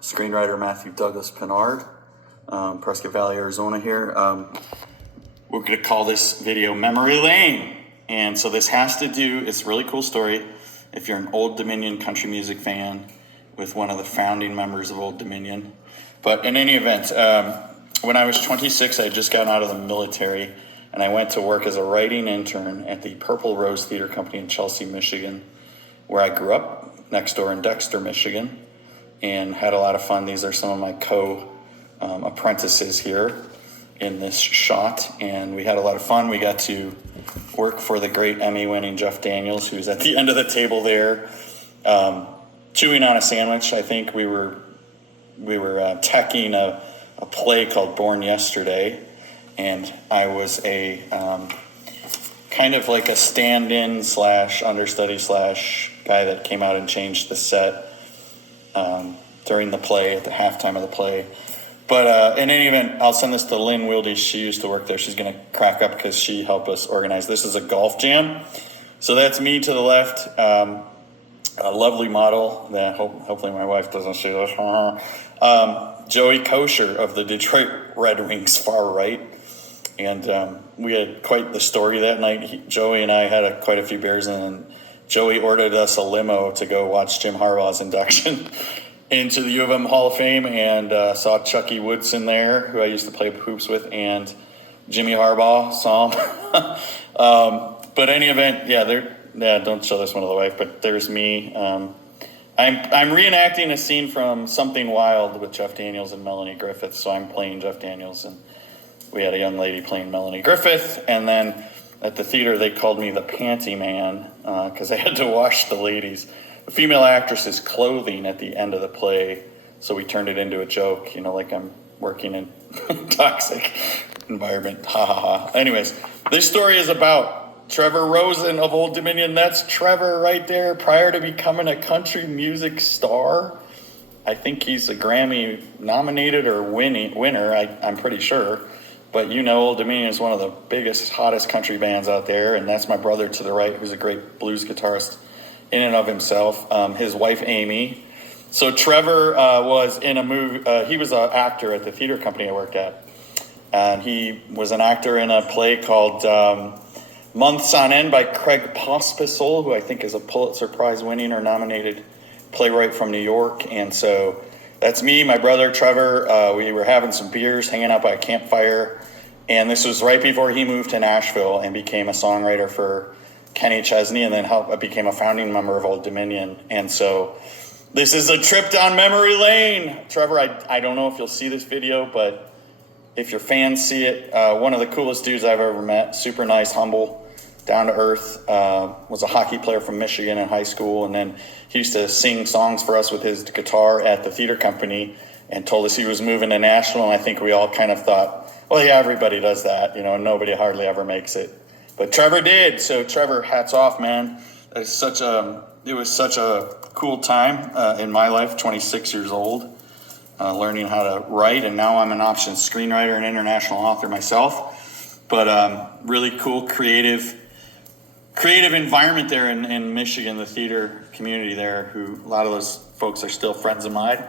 screenwriter Matthew Douglas Pinard, Prescott Valley, Arizona here. We're going to call this video Memory Lane. And so this has to do, it's a really cool story. If you're an Old Dominion country music fan with one of the founding members of Old Dominion. But in any event, when I was 26, I had just gotten out of the military, and I went to work as a writing intern at the Purple Rose Theater Company in Chelsea, Michigan, where I grew up, next door in Dexter, Michigan, and had a lot of fun. These are some of my apprentices here in this shot, and we had a lot of fun. We got to work for the great Emmy-winning Jeff Daniels, who's at the end of the table there, chewing on a sandwich. I think we were teching a play called Born Yesterday, and I was a kind of like a stand-in / understudy / guy that came out and changed the set during the play, at the halftime of the play. But in any event, I'll send this to Lynn Wilde. She used to work there. She's going to crack up because she helped us organize. This is a golf jam. So that's me to the left, a lovely model that hopefully my wife doesn't see this. Joey Kosher of the Detroit Red Wings, far right. And we had quite the story that night. Joey and I had quite a few beers, and Joey ordered us a limo to go watch Jim Harbaugh's induction into the U of M Hall of Fame, and saw Chucky Woodson there, who I used to play hoops with, and Jimmy Harbaugh saw him. But any event, don't show this one to the wife, but there's me. I'm reenacting a scene from Something Wild with Jeff Daniels and Melanie Griffith, so I'm playing Jeff Daniels, and we had a young lady playing Melanie Griffith, and then at the theater they called me the Panty Man, because I had to wash the ladies. The female actress's clothing at the end of the play, so we turned it into a joke, like I'm working in a toxic environment. Ha ha ha. Anyways, this story is about Trevor Rosen of Old Dominion. That's Trevor right there, prior to becoming a country music star. I think he's a Grammy nominated or winner, I'm pretty sure. But Old Dominion is one of the biggest, hottest country bands out there, and that's my brother to the right, who's a great blues guitarist in and of himself, his wife Amy. So Trevor was in a movie. He was an actor at the theater company I worked at, and he was an actor in a play called Months on End by Craig Pospisil, who I think is a Pulitzer Prize winning or nominated playwright from New York. And so that's me, my brother Trevor. We were having some beers, hanging out by a campfire, and this was right before he moved to Nashville and became a songwriter for Kenny Chesney, and then became a founding member of Old Dominion. And so this is a trip down memory lane. Trevor, I don't know if you'll see this video, but if your fans see it, one of the coolest dudes I've ever met. Super nice, humble, down to earth. Was a hockey player from Michigan in high school, and then he used to sing songs for us with his guitar at the theater company, and told us he was moving to Nashville. And I think we all kind of thought, well, yeah, everybody does that, and nobody hardly ever makes it. But Trevor did. So Trevor, hats off, man. It was such a cool time in my life, 26 years old, learning how to write. And now I'm an option screenwriter and international author myself. But really cool, creative environment there in Michigan, the theater community there, who a lot of those folks are still friends of mine.